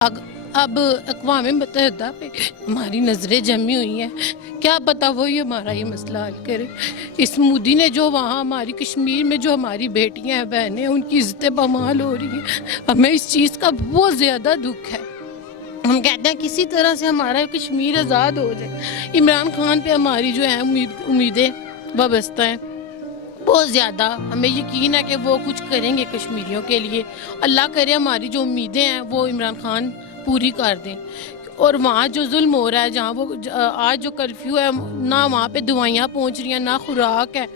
अब अक़वाम मुत्तहिदा पे हमारी नज़रें जमी हुई हैं, क्या पता वो ही हमारा ये मसला हल करे। इस मोदी ने जो वहाँ हमारी कश्मीर में जो हमारी बेटियां हैं, बहनें हैं, उनकी इज़्ज़तें बहाल हो रही हैं। हमें इस चीज़ का बहुत ज़्यादा दुख है। हम कहते हैं किसी तरह से हमारा कश्मीर आज़ाद हो जाए। इमरान खान पे हमारी जो है उम्मीदें वाबस्ता हैं बहुत ज़्यादा। हमें यकीन है कि वो कुछ करेंगे कश्मीरियों के लिए। अल्लाह करे हमारी जो उम्मीदें हैं वो इमरान खान पूरी कर दें। और वहाँ जो जुल्म हो रहा है, जहाँ वो आज जो कर्फ्यू है, ना वहाँ पे दवाइयाँ पहुँच रही हैं, ना खुराक है।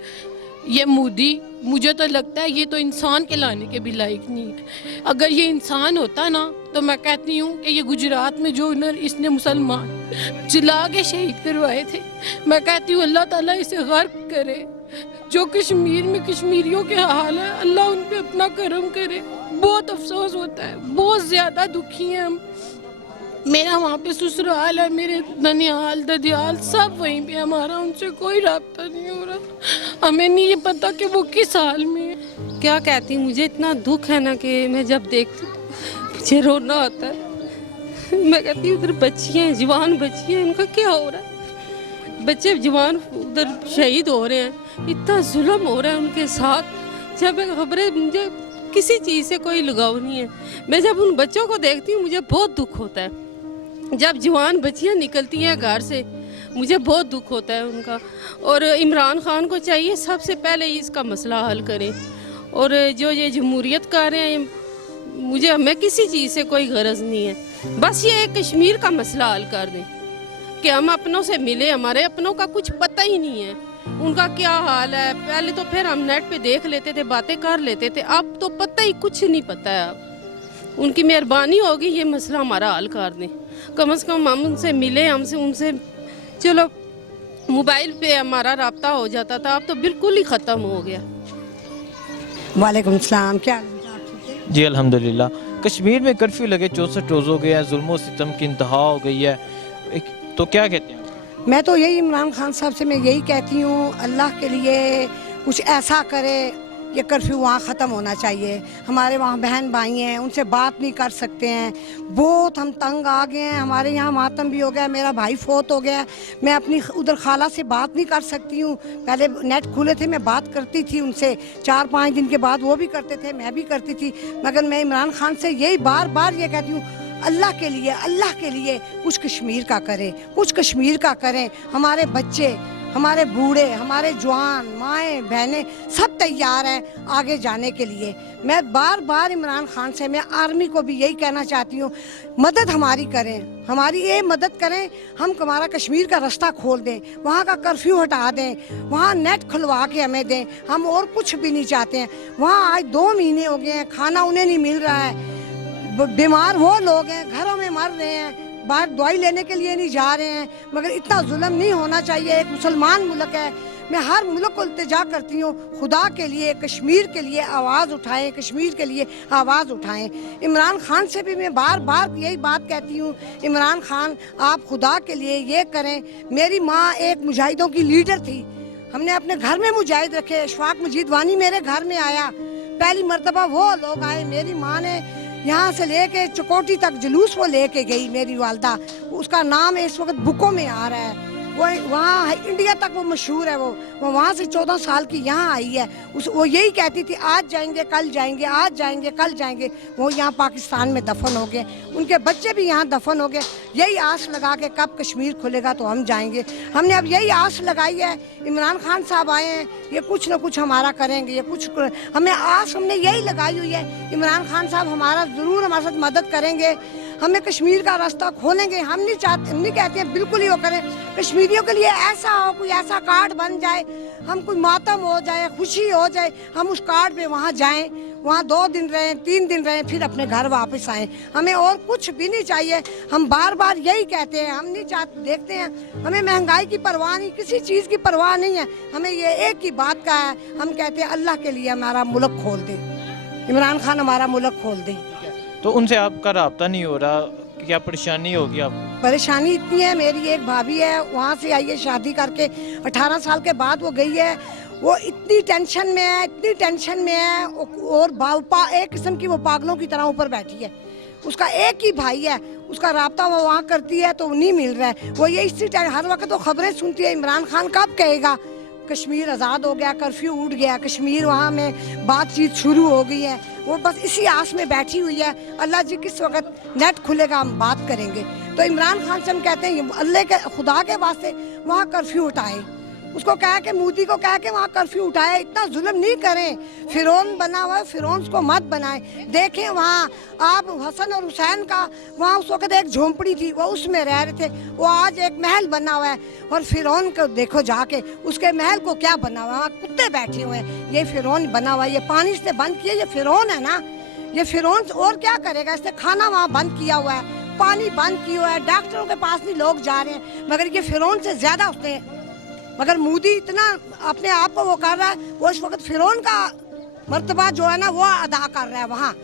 ये मोदी, मुझे तो लगता है ये तो इंसान के लाने के भी लायक नहीं है। अगर ये इंसान होता ना तो मैं कहती हूँ कि ये गुजरात में जो इसने मुसलमान जला के शहीद करवाए थे, मैं कहती हूँ अल्लाह ताला इसे गर्क करे। जो कश्मीर में कश्मीरियों के हाल है, अल्लाह उन पे अपना करम करे। बहुत अफसोस होता है, बहुत ज़्यादा दुखी हैं हम। मेरा वहाँ पे ससुराल है, मेरे ननिहाल ददियाल सब वहीं पे, हमारा उनसे कोई राब्ता नहीं हो रहा। हमें नहीं ये पता कि वो किस हाल में है। क्या कहती हूँ, मुझे इतना दुख है ना कि मैं जब देखती हूँ मुझे रोना आता है। मैं कहती हूँ उधर बच्चियाँ हैं, जवान बच्चियाँ हैं, उनका क्या हो रहा है। बच्चे जवान उधर शहीद हो रहे हैं, इतना जुल्म हो रहा है उनके साथ। जब खबरें, मुझे किसी चीज़ से कोई लगाव नहीं है। मैं जब उन बच्चों को देखती हूँ मुझे बहुत दुख होता है। जब जवान बच्चियाँ निकलती हैं घर से, मुझे बहुत दुख होता है उनका। और इमरान खान को चाहिए सबसे पहले इसका मसला हल करें। और जो ये जमहूरियत कर रहे हैं, हमें किसी चीज़ से कोई गरज नहीं है। बस ये कश्मीर का मसला हल कर दें कि हम अपनों से मिले। हमारे अपनों का कुछ पता ही नहीं है, उनका क्या हाल है। पहले तो फिर हम नेट पे देख लेते थे, बातें कर लेते थे, अब तो पता ही कुछ नहीं पता है। अब उनकी मेहरबानी होगी, ये मसला हमारा हल कर दें। कम से कम हम उनसे मिले, हमसे उनसे चलो मोबाइल पे हमारा राब्ता हो जाता था, अब तो बिल्कुल ही ख़त्म हो गया। वालेकुम सलाम, क्या जी अल्हम्दुलिल्लाह। कश्मीर में कर्फ्यू लगे 64 रोज़ हो गया है, जुल्म सितम की इंतहा हो गई है, तो क्या कहते हैं? मैं तो यही इमरान खान साहब से मैं यही कहती हूँ, अल्लाह के लिए कुछ ऐसा करे, ये कर्फ्यू वहाँ ख़त्म होना चाहिए। हमारे वहाँ बहन भाई हैं, उनसे बात नहीं कर सकते हैं, बहुत हम तंग आ गए हैं। हमारे यहाँ मातम भी हो गया, मेरा भाई फोत हो गया, मैं अपनी उधर खाला से बात नहीं कर सकती हूँ। पहले नेट खुले थे, मैं बात करती थी उनसे, 4-5 दिन के बाद वो भी करते थे, मैं भी करती थी। मगर मैं इमरान खान से यही बार बार ये कहती हूँ, अल्लाह के लिए कुछ कश्मीर का करें, कुछ कश्मीर का करें। हमारे बच्चे, हमारे बूढ़े, हमारे जवान, माएँ बहनें सब तैयार हैं आगे जाने के लिए। मैं बार बार इमरान खान से, मैं आर्मी को भी यही कहना चाहती हूँ, मदद हमारी करें, हमारी ये मदद करें, हम हमारा कश्मीर का रास्ता खोल दें, वहाँ का कर्फ्यू हटा दें, वहाँ नेट खुलवा के हमें दें। हम और कुछ भी नहीं चाहते हैं। वहाँ आज 2 महीने हो गए हैं, खाना उन्हें नहीं मिल रहा है, बीमार वो लोग हैं, घरों में मर रहे हैं, बाहर दवाई लेने के लिए नहीं जा रहे हैं। मगर इतना जुल्म नहीं होना चाहिए। एक मुसलमान मुल्क है। मैं हर मुल्क को इल्तिजा करती हूँ, खुदा के लिए कश्मीर के लिए आवाज़ उठाएं, कश्मीर के लिए आवाज़ उठाएं। इमरान खान से भी मैं बार बार यही बात कहती हूँ, इमरान खान आप खुदा के लिए ये करें। मेरी माँ एक मुजाहिदों की लीडर थी, हमने अपने घर में मुजाहिद रखे। अशफाक मजीद वानी मेरे घर में आया, पहली मरतबा वो लोग आए। मेरी माँ ने यहाँ से लेके चकोटी तक जुलूस वो लेके गई, मेरी वालदा, उसका नाम इस वक्त बुकों में आ रहा है। वो वहाँ इंडिया तक वो मशहूर है। वो वहाँ से 14 साल की यहाँ आई है। वो यही कहती थी, आज जाएंगे कल जाएंगे, आज जाएंगे कल जाएंगे। वो यहाँ पाकिस्तान में दफन हो गए, उनके बच्चे भी यहाँ दफन हो गए। यही आस लगा के कब कश्मीर खुलेगा तो हम जाएंगे। हमने अब यही आस लगाई है, इमरान खान साहब आए हैं, ये कुछ ना कुछ हमारा करेंगे, ये कुछ हमें आस हमने यही लगाई हुई है। इमरान खान साहब हमारा ज़रूर हमारे साथ मदद करेंगे, हमें कश्मीर का रास्ता खोलेंगे। हम नहीं चाहते, हम नहीं कहते हैं बिल्कुल ही वो करें। कश्मीरियों के लिए ऐसा हो, कोई ऐसा कार्ड बन जाए, हम कोई मातम हो जाए, खुशी हो जाए, हम उस कार्ड पे वहाँ जाएं, वहाँ 2 दिन रहें, 3 दिन रहें, फिर अपने घर वापस आएं। हमें और कुछ भी नहीं चाहिए। हम बार बार यही कहते हैं, हम नहीं चाहते, देखते हैं, हमें महंगाई की परवाह नहीं, किसी चीज़ की परवाह नहीं है। हमें ये एक ही बात का है, हम कहते हैं अल्लाह के लिए हमारा मुल्क खोल दे, इमरान खान हमारा मुल्क खोल दे। तो उनसे आपका राब्ता नहीं हो रहा, क्या परेशानी होगी आपको? परेशानी इतनी है, मेरी एक भाभी है, वहाँ से आई है शादी करके, 18 साल के बाद वो गई है। वो इतनी टेंशन में है, इतनी टेंशन में है, और एक किस्म की वो पागलों की तरह ऊपर बैठी है। उसका एक ही भाई है, उसका राब्ता वो वहाँ करती है तो नहीं मिल रहा है। वो ये इसी टाइम हर वक्त तो खबरें सुनती है, इमरान खान कब कहेगा कश्मीर आज़ाद हो गया, कर्फ्यू उठ गया, कश्मीर वहाँ में बातचीत शुरू हो गई है। वो बस इसी आस में बैठी हुई है, अल्लाह जी किस वक्त नेट खुलेगा हम बात करेंगे। तो इमरान खान से हम कहते हैं अल्लाह के खुदा के वास्ते वहाँ कर्फ्यू उठाए, उसको कहा कि मोदी को कहा कि वहाँ कर्फ्यू उठाए, इतना जुल्म नहीं करें। फिरौन बना हुआ है, फिरौन को मत बनाए। देखें वहाँ आप हसन और हुसैन का वहाँ उस वक्त एक झोंपड़ी थी, वो उसमें रह रहे थे, वो आज एक महल बना हुआ है। और फिरौन को देखो जाके उसके महल को क्या बना हुआ है, वहाँ कुत्ते बैठे हुए हैं। ये फिरौन बना हुआ है, ये पानी से बंद किया, ये फिरौन है ना, ये फिरौन और क्या करेगा। इसने खाना वहाँ बंद किया हुआ है, पानी बंद किया हुआ है, डॉक्टरों के पास भी लोग जा रहे हैं, मगर ये फिरौन से ज्यादा उसने, मगर मोदी इतना अपने आप को वो कर रहा है, वो इस वक्त फिरौन का मर्तबा जो है ना वो अदा कर रहा है। वहाँ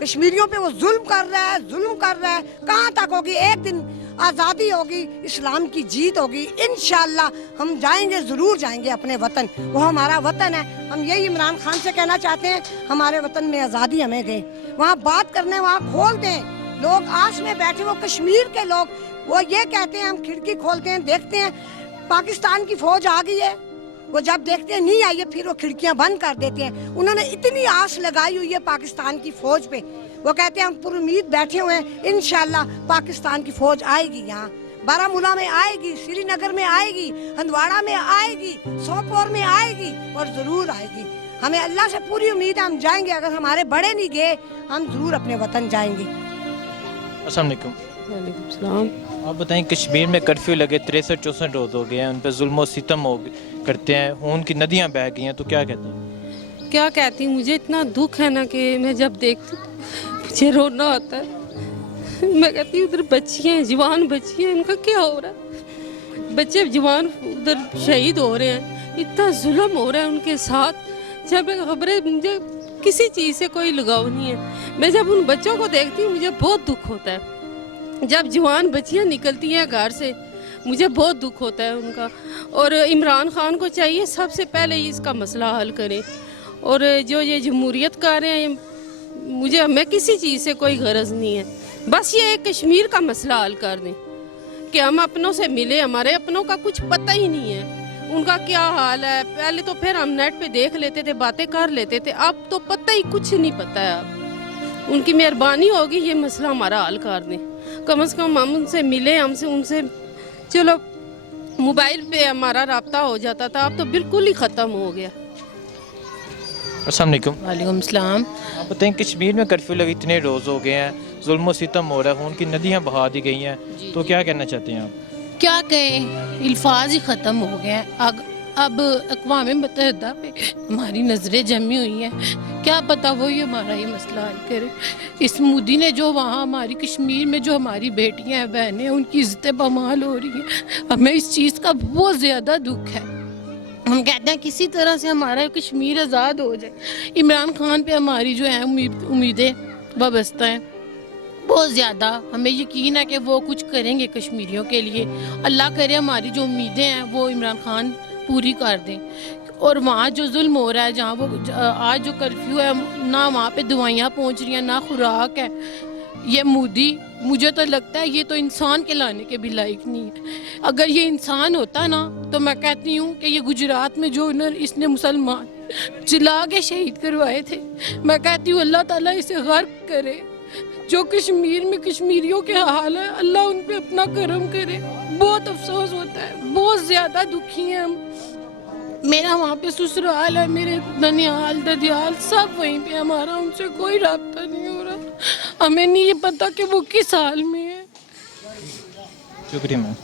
कश्मीरियों पे वो जुल्म कर रहा है, जुल्म कर रहा है। कहाँ तक होगी? एक दिन आज़ादी होगी, इस्लाम की जीत होगी, इंशाअल्लाह हम जाएंगे, ज़रूर जाएंगे अपने वतन, वो हमारा वतन है। हम यही इमरान खान से कहना चाहते हैं, हमारे वतन में आज़ादी हमें दें, वहाँ बात करने वहाँ खोल दें। लोग आस में बैठे, वो कश्मीर के लोग वो ये कहते हैं हम खिड़की खोलते हैं, देखते हैं पाकिस्तान की फौज आ गई है, वो जब देखते हैं नहीं आई है फिर वो खिड़कियां बंद कर देते हैं। उन्होंने इतनी आस लगाई हुई है पाकिस्तान की फौज पे, वो कहते हैं हम पूरी उम्मीद बैठे हुए हैं, इंशाल्लाह पाकिस्तान की फौज आएगी, यहाँ बारामूला में आएगी, श्रीनगर में आएगी, हंदवाड़ा में आएगी, सोपोर में आएगी और जरूर आएगी। हमें अल्लाह से पूरी उम्मीद है हम जाएंगे, अगर हमारे बड़े नहीं गए हम जरूर अपने वतन जाएंगे। अस्सलाम वालेकुम। वालेकुम सलाम। आप बताएं, कश्मीर में कर्फ्यू लगे 63-64 रोज़ हो गए हैं, उन पर जुल्म और सितम हो करते हैं, खून की नदियाँ बह गई हैं, तो क्या कहते हैं? क्या कहती हूँ, मुझे इतना दुख है ना कि मैं जब देखती हूँ मुझे रोना आता है। मैं कहती हूँ उधर बच्चियाँ हैं, जवान बच्चियाँ हैं, उनका क्या हो रहा है? बच्चे जवान उधर शहीद हो रहे हैं, इतना जुल्म हो रहा है उनके साथ। जब खबरें, मुझे किसी चीज़ से कोई लगाव नहीं है, मैं जब उन बच्चों को देखती हूँ मुझे बहुत दुख होता है। जब जवान बच्चियाँ निकलती हैं घर से मुझे बहुत दुख होता है उनका। और इमरान खान को चाहिए सबसे पहले इसका मसला हल करें। और जो ये जमहूरियत कर रहे हैं, मुझे मैं किसी चीज़ से कोई गरज नहीं है, बस ये एक कश्मीर का मसला हल कर दें कि हम अपनों से मिले। हमारे अपनों का कुछ पता ही नहीं है, उनका क्या हाल है। पहले तो फिर हम नेट पे देख लेते थे, बातें कर लेते थे, अब तो पता ही कुछ नहीं पता है। अब उनकी मेहरबानी होगी ये मसला हमारा हल कर दें, कम से कम हम उनसे मिले, हमसे उनसे चलो मोबाइल पे हमारा राब्ता हो जाता था, अब तो बिल्कुल ही ख़त्म हो गया। अस्सलाम वालेकुम। वालेकुम सलाम। आप बताएं, कश्मीर में कर्फ्यू लगे इतने रोज़ हो गए हैं, जुल्म और सितम हो रहा है, खून की नदियाँ बहा दी गई हैं, तो क्या कहना चाहते हैं आप? क्या कहें, अल्फाज ही ख़त्म हो गए हैं। अब अक़वाम मुत्तहिदा पे हमारी नज़रें जमी हुई हैं, क्या पता वही हमारा ये मसला हल करे। इस मोदी ने जो वहाँ हमारी कश्मीर में जो हमारी बेटियां हैं, बहनें हैं, उनकी इज्जतें बमाल हो रही हैं। हमें इस चीज़ का बहुत ज़्यादा दुख है। हम कहते हैं किसी तरह से हमारा कश्मीर आज़ाद हो जाए। इमरान खान पे हमारी जो है उम्मीदें वाबस्ता हैं बहुत ज़्यादा। हमें यकीन है कि वो कुछ करेंगे कश्मीरियों के लिए। अल्लाह करे हमारी जो उम्मीदें हैं वो इमरान खान पूरी कर दें। और वहाँ जो जुल्म हो रहा है, जहाँ वो आज जो कर्फ्यू है, ना वहाँ पे दवाइयाँ पहुँच रही हैं, ना खुराक है। ये मोदी, मुझे तो लगता है ये तो इंसान के लाने के भी लायक नहीं है। अगर ये इंसान होता ना तो मैं कहती हूँ कि ये गुजरात में जो इसने मुसलमान जला के शहीद करवाए थे, मैं कहती हूँ अल्लाह ताला इसे गर्क करे। जो कश्मीर में कश्मीरियों के हाल है, अल्लाह उन पे अपना करम करे। बहुत अफसोस होता है, बहुत ज़्यादा दुखी हैं हम। मेरा वहाँ पे ससुराल है, मेरे ननिहाल ददियाल सब वहीं पे, हमारा उनसे कोई राब्ता नहीं हो रहा। हमें नहीं ये पता कि वो किस हाल में है। शुक्रिया मैम।